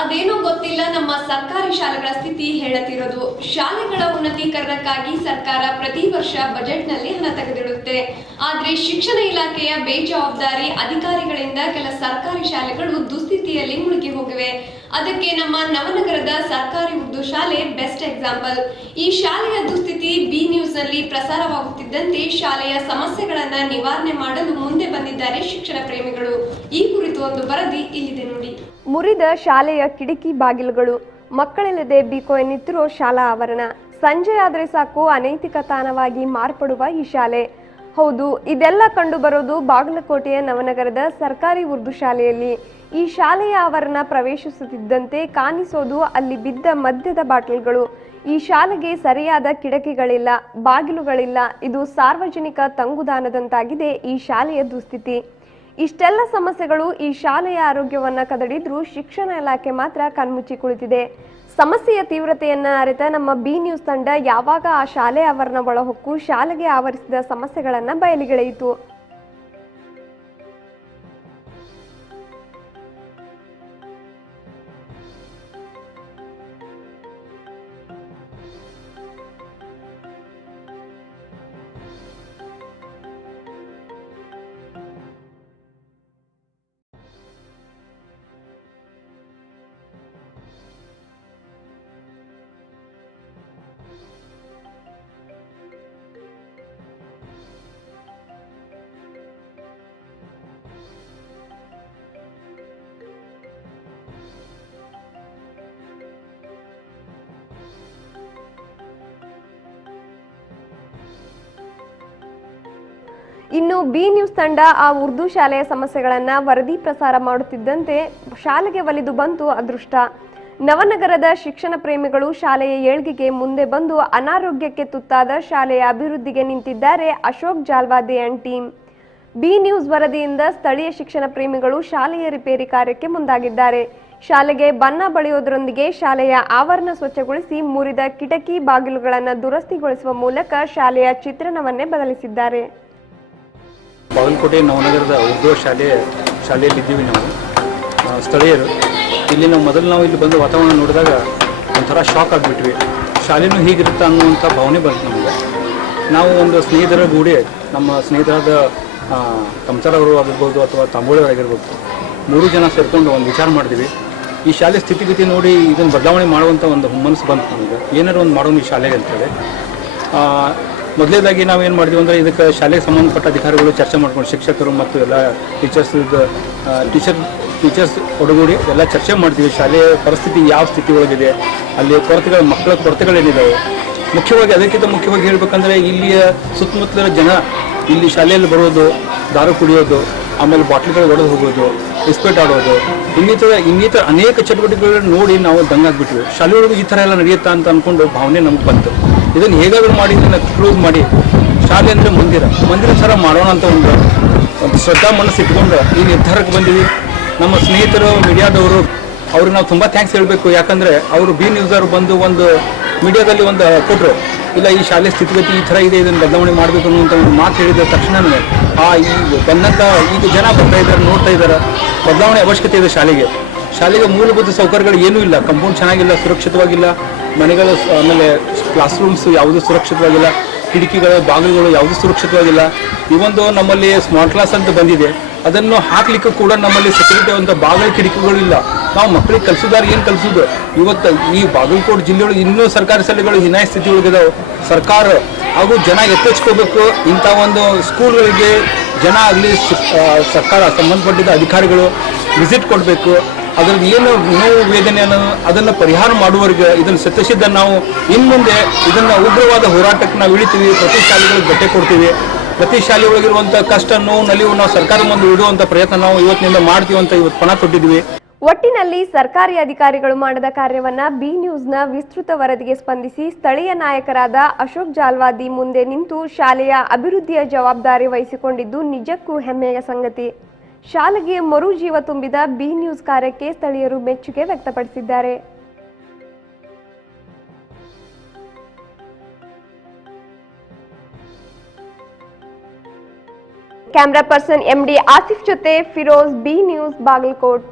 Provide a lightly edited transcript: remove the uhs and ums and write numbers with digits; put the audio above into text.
ಅದೇನೋ ಗೊತ್ತಿಲ್ಲ, ನಮ್ಮ ಸರ್ಕಾರಿ ಶಾಲೆಗಳ ಸ್ಥಿತಿ ಹೇಳುತ್ತಿರೋದು. ಶಾಲೆಗಳ ಉನ್ನತೀಕರಣಕ್ಕಾಗಿ ಸರ್ಕಾರ ಪ್ರತಿ ವರ್ಷ ಬಜೆಟ್ನಲ್ಲಿ ಹಣ ತೆಗೆದಿಡುತ್ತೆ. ಆದರೆ ಶಿಕ್ಷಣ ಇಲಾಖೆಯ ಬೇಜವಾಬ್ದಾರಿ ಅಧಿಕಾರಿಗಳಿಂದ ಕೆಲ ಸರ್ಕಾರಿ ಶಾಲೆಗಳು ದುಸ್ಥಿತಿಯಲ್ಲಿ ಮುಳುಗಿ ಹೋಗಿವೆ. ಅದಕ್ಕೆ ನಮ್ಮ ನವನಗರದ ಸರ್ಕಾರಿ ಉರ್ದು ಶಾಲೆ ಬೆಸ್ಟ್ ಎಕ್ಸಾಂಪಲ್. ಈ ಶಾಲೆಯ ದುಸ್ಥಿತಿ ಬಿ ನ್ಯೂಸ್ ನಲ್ಲಿ ಪ್ರಸಾರವಾಗುತ್ತಿದ್ದಂತೆ ಶಾಲೆಯ ಸಮಸ್ಯೆಗಳನ್ನ ನಿವಾರಣೆ ಮಾಡಲು ಮುಂದೆ ಬಂದಿದ್ದಾರೆ ಶಿಕ್ಷಣ ಪ್ರೇಮಿಗಳು. ಈ ಕುರಿತು ಒಂದು ವರದಿ ಇಲ್ಲಿದೆ ನೋಡಿ. ಮುರಿದ ಶಾಲೆಯ ಕಿಟಕಿ ಬಾಗಿಲುಗಳು, ಮಕ್ಕಳಿಲ್ಲದೆ ಬೀಕೋ ಎನ್ನುತ್ತಿರೋ ಶಾಲಾ ಆವರಣ. ಸಂಜೆ ಆದರೆ ಸಾಕು ಅನೈತಿಕ ತಾಣವಾಗಿ ಮಾರ್ಪಡುವ ಈ ಶಾಲೆ. ಹೌದು, ಇದೆಲ್ಲ ಕಂಡು ಬರೋದು ಬಾಗಲಕೋಟೆಯ ನವನಗರದ ಸರ್ಕಾರಿ ಉರ್ದು ಶಾಲೆಯಲ್ಲಿ. ಈ ಶಾಲೆಯ ಆವರಣ ಪ್ರವೇಶಿಸುತ್ತಿದ್ದಂತೆ ಕಾಣಿಸೋದು ಅಲ್ಲಿ ಬಿದ್ದ ಮದ್ಯದ ಬಾಟಲ್ಗಳು. ಈ ಶಾಲೆಗೆ ಸರಿಯಾದ ಕಿಟಕಿಗಳಿಲ್ಲ, ಬಾಗಿಲುಗಳಿಲ್ಲ. ಇದು ಸಾರ್ವಜನಿಕ ತಂಗುದಾಣದಂತಾಗಿದೆ ಈ ಶಾಲೆಯ ದುಸ್ಥಿತಿ. ಇಷ್ಟೆಲ್ಲ ಸಮಸ್ಯೆಗಳು ಈ ಶಾಲೆಯ ಆರೋಗ್ಯವನ್ನ ಕದಡಿದ್ರೂ ಶಿಕ್ಷಣ ಇಲಾಖೆ ಮಾತ್ರ ಕಣ್ಮುಚ್ಚಿ ಕುಳಿತಿದೆ. ಸಮಸ್ಯೆಯ ತೀವ್ರತೆಯನ್ನ ಅರಿತ ನಮ್ಮ ಬಿ ನ್ಯೂಸ್ ತಂಡ ಯಾವಾಗ ಆ ಶಾಲೆ ಆವರಣ ಒಳಹೊಕ್ಕು ಶಾಲೆಗೆ ಆವರಿಸಿದ ಸಮಸ್ಯೆಗಳನ್ನ ಬಯಲಿಗೆಳೆಯಿತು. ಇನ್ನು ಬಿ ನ್ಯೂಸ್ ತಂಡ ಆ ಉರ್ದು ಶಾಲೆಯ ಸಮಸ್ಯೆಗಳನ್ನ ವರದಿ ಪ್ರಸಾರ ಮಾಡುತ್ತಿದ್ದಂತೆ ಶಾಲೆಗೆ ಒಲಿದು ಬಂತು ಅದೃಷ್ಟ. ನವನಗರದ ಶಿಕ್ಷಣ ಪ್ರೇಮಿಗಳು ಶಾಲೆಯ ಏಳ್ಗೆಗೆ ಮುಂದೆ ಬಂದು ಅನಾರೋಗ್ಯಕ್ಕೆ ತುತ್ತಾದ ಶಾಲೆಯ ಅಭಿವೃದ್ಧಿಗೆ ನಿಂತಿದ್ದಾರೆ Ashok Jalwade and team. B news ವರದಿಯಿಂದ ಸ್ಥಳೀಯ ಶಿಕ್ಷಣ ಪ್ರೇಮಿಗಳು ಶಾಲೆಯ ರಿಪೇರಿ ಕಾರ್ಯಕ್ಕೆ ಮುಂದಾಗಿದ್ದಾರೆ. ಶಾಲೆಗೆ ಬಣ್ಣ ಬಳಿಯೋದರೊಂದಿಗೆ ಶಾಲೆಯ ಆವರಣ ಸ್ವಚ್ಛಗೊಳಿಸಿ ಮುರಿದ ಕಿಟಕಿ ಬಾಗಿಲುಗಳನ್ನು ದುರಸ್ತಿಗೊಳಿಸುವ ಮೂಲಕ ಶಾಲೆಯ ಚಿತ್ರಣವನ್ನೇ ಬದಲಿಸಿದ್ದಾರೆ. ಬಾಗಲಕೋಟೆ ನವನಗರದ ಉರ್ದು ಶಾಲೆಯಲ್ಲಿದ್ದೀವಿ ನಾವು ಸ್ಥಳೀಯರು. ಇಲ್ಲಿ ನಾವು ಇಲ್ಲಿ ಬಂದು ವಾತಾವರಣ ನೋಡಿದಾಗ ಒಂಥರ ಶಾಕ್ ಆಗಿಬಿಟ್ವಿ. ಶಾಲೆನೂ ಹೀಗಿರುತ್ತೆ ಅನ್ನುವಂಥ ಭಾವನೆ ಬಂತು ನಮಗೆ. ನಾವು ಒಂದು ಸ್ನೇಹಿತರ ಗೂಡಿ, ನಮ್ಮ ಸ್ನೇಹಿತರಾದ ಕಂಸರವರು ಆಗಿರ್ಬೋದು ಅಥವಾ ತಾಂಬೋಳವರಾಗಿರ್ಬೋದು, 3 ಜನ ಸೇರಿಕೊಂಡು ಒಂದು ವಿಚಾರ ಮಾಡಿದ್ವಿ. ಈ ಶಾಲೆ ಸ್ಥಿತಿಗತಿ ನೋಡಿ ಇದನ್ನು ಬದಲಾವಣೆ ಮಾಡುವಂಥ ಒಂದು ಹುಮ್ಮನಸ್ಸು ಬಂತು ನಮಗೆ. ಏನಾದ್ರು ಒಂದು ಮಾಡೋಣ ಈ ಶಾಲೆಗೆ ಅಂತೇಳಿ. ಮೊದಲೇದಾಗಿ ನಾವೇನು ಮಾಡಿದ್ವಿ ಅಂದರೆ, ಇದಕ್ಕೆ ಶಾಲೆಗೆ ಸಂಬಂಧಪಟ್ಟ ಅಧಿಕಾರಿಗಳು ಚರ್ಚೆ ಮಾಡ್ಕೊಂಡು, ಶಿಕ್ಷಕರು ಮತ್ತು ಎಲ್ಲ ಟೀಚರ್ಸ್ ಒಡಗೂಡಿ ಎಲ್ಲ ಚರ್ಚೆ ಮಾಡ್ತೀವಿ. ಶಾಲೆಯ ಪರಿಸ್ಥಿತಿ ಯಾವ ಸ್ಥಿತಿ ಒಳಗಿದೆ, ಅಲ್ಲಿ ಮಕ್ಕಳ ಕೊರತೆಗಳೇನಿದ್ದಾವೆ. ಮುಖ್ಯವಾಗಿ ಅದಕ್ಕಿಂತ ಮುಖ್ಯವಾಗಿ ಹೇಳಬೇಕಂದ್ರೆ, ಇಲ್ಲಿಯ ಸುತ್ತಮುತ್ತಲಿನ ಜನ ಇಲ್ಲಿ ಶಾಲೆಯಲ್ಲಿ ಬರೋದು, ದಾರು ಕುಡಿಯೋದು, ಆಮೇಲೆ ಬಾಟ್ಲಿಗಳು ಒಡೆದು ಹೋಗೋದು, ಇಸ್ಪೇಟ್ ಆಡೋದು, ಇನ್ನಿತರ ಅನೇಕ ಚಟುವಟಿಕೆಗಳನ್ನ ನೋಡಿ ನಾವು ದಂಗಾಗ್ಬಿಟ್ವಿ. ಶಾಲೆಯೊಳಗೆ ಈ ಥರ ಎಲ್ಲ ನಡೆಯುತ್ತಾ ಅಂತ ಅಂದ್ಕೊಂಡು ಭಾವನೆ ನಮ್ಗೆ ಬಂತು. ಇದನ್ನು ಹೇಗಾದರೂ ಮಾಡಿ ಇದನ್ನು ಕ್ಲೋಸ್ ಮಾಡಿ ಶಾಲೆ ಅಂದರೆ ಮಂದಿರ ಥರ ಮಾಡೋಣ ಅಂತ ಒಂದು ಶ್ರದ್ಧಾ ಮನಸ್ಸು ಇಟ್ಕೊಂಡು ಈ ನಿರ್ಧಾರಕ್ಕೆ ಬಂದಿವಿ. ನಮ್ಮ ಸ್ನೇಹಿತರು ಮೀಡಿಯಾದವರು ಅವ್ರಿಗೆ ನಾವು ತುಂಬ ಥ್ಯಾಂಕ್ಸ್ ಹೇಳಬೇಕು. ಯಾಕಂದರೆ ಅವರು ಬಿ ನ್ಯೂಸರು ಬಂದು ಒಂದು ಮೀಡಿಯಾದಲ್ಲಿ ಒಂದು ಕೊಟ್ಟರು, ಇಲ್ಲ ಈ ಶಾಲೆ ಸ್ಥಿತಿಗತಿ ಈ ಥರ ಇದೆ, ಇದನ್ನು ಬದಲಾವಣೆ ಮಾಡಬೇಕು ಅನ್ನುವಂಥ ಒಂದು ಮಾತು ಹೇಳಿದ ತಕ್ಷಣವೇ ಈಗ ಬಂದಂಥ ಈಗ ಜನ ಬರ್ತಾ ಇದ್ದಾರೆ, ನೋಡ್ತಾ ಇದ್ದಾರೆ, ಬದಲಾವಣೆ ಅವಶ್ಯಕತೆ ಇದೆ ಶಾಲೆಗೆ ಮೂಲಭೂತ ಸೌಕರ್ಯಗಳು ಏನೂ ಇಲ್ಲ. ಕಂಪೌಂಡ್ ಚೆನ್ನಾಗಿಲ್ಲ, ಸುರಕ್ಷಿತವಾಗಿಲ್ಲ, ಮನೆಗಳು, ಆಮೇಲೆ ಕ್ಲಾಸ್ ರೂಮ್ಸ್ ಯಾವುದೂ ಸುರಕ್ಷಿತವಾಗಿಲ್ಲ, ಕಿಟಕಿಗಳು ಬಾಗಿಲುಗಳು ಯಾವುದೂ ಸುರಕ್ಷಿತವಾಗಿಲ್ಲ. ಇವೊಂದು ನಮ್ಮಲ್ಲಿ ಸ್ಮಾರ್ಟ್ ಕ್ಲಾಸ್ ಅಂತ ಬಂದಿದೆ, ಅದನ್ನು ಹಾಕ್ಲಿಕ್ಕೆ ಕೂಡ ನಮ್ಮಲ್ಲಿ ಸೆಕ್ಯೂರಿಟಿ ಅಂತ ಬಾಗಿಲು ಕಿಟಕಿಗಳು ಇಲ್ಲ. ನಾವು ಮಕ್ಕಳಿಗೆ ಕಲಿಸೋದಾರೆ ಏನು ಕಲಿಸೋದು? ಇವತ್ತು ಈ ಬಾಗಲಕೋಟೆ ಜಿಲ್ಲೆಯೊಳಗೆ ಇನ್ನೂ ಸರ್ಕಾರಿ ಶಾಲೆಗಳು ಹೀನಾಯ ಸ್ಥಿತಿ ಒಳಗಿದಾವೆ. ಸರ್ಕಾರ ಹಾಗೂ ಜನ ಎಚ್ಚೆತ್ಕೋಬೇಕು. ಇಂಥ ಒಂದು ಸ್ಕೂಲ್ಗಳಿಗೆ ಜನ ಆಗಲಿ ಸರ್ಕಾರ ಸಂಬಂಧಪಟ್ಟಿದ್ದ ಅಧಿಕಾರಿಗಳು ವಿಸಿಟ್ ಕೊಡಬೇಕು. ಅದ್ರದ್ದು ಏನು ನೋವು ವೇದನೆ ಅದನ್ನು ಪರಿಹಾರ ಮಾಡುವವರೆಗೆ ಇದನ್ನು ಸತ್ಯಸಿದ್ಧ ನಾವು ಇನ್ನು ಮುಂದೆ ಇದನ್ನು ಉಗ್ರವಾದ ಹೋರಾಟಕ್ಕೆ ನಾವು ಇಳಿತೀವಿ. ಪ್ರತಿ ಶಾಲೆಗಳಿಗೆ ಬಟ್ಟೆ ಕೊಡ್ತೀವಿ. ಪ್ರತಿ ಶಾಲೆ ಒಳಗಿರುವಂಥ ಕಷ್ಟ, ನೋವು, ನಲಿವು ನಾವು ಸರ್ಕಾರ ಮುಂದೆ ಇಡುವಂಥ ಪ್ರಯತ್ನ ನಾವು ಇವತ್ತಿನಿಂದ ಮಾಡ್ತೀವಿ ಅಂತ ಇವತ್ತು ಪಣ ತೊಟ್ಟಿದ್ವಿ. ಒಟ್ಟಿನಲ್ಲಿ ಸರ್ಕಾರಿ ಅಧಿಕಾರಿಗಳು ಮಾಡಿದ ಕಾರ್ಯವನ್ನ ಬಿ ನ್ಯೂಸ್ನ ವಿಸ್ತೃತ ವರದಿಗೆ ಸ್ಪಂದಿಸಿ ಸ್ಥಳೀಯ ನಾಯಕರಾದ ಅಶೋಕ್ ಜಾಲ್ವಾದಿ ಮುಂದೆ ನಿಂತು ಶಾಲೆಯ ಅಭಿವೃದ್ಧಿಯ ಜವಾಬ್ದಾರಿ ವಹಿಸಿಕೊಂಡಿದ್ದು ನಿಜಕ್ಕೂ ಹೆಮ್ಮೆಯ ಸಂಗತಿ. ಶಾಲೆಗೆ ಮರುಜೀವ ತುಂಬಿದ ಬಿ ನ್ಯೂಸ್ ಕಾರ್ಯಕ್ಕೆ ಸ್ಥಳೀಯರು ಮೆಚ್ಚುಗೆ ವ್ಯಕ್ತಪಡಿಸಿದ್ದಾರೆ. कैमरा पर्सन एमडी आसिफ जोते फिरोज बी न्यूज बागलकोट।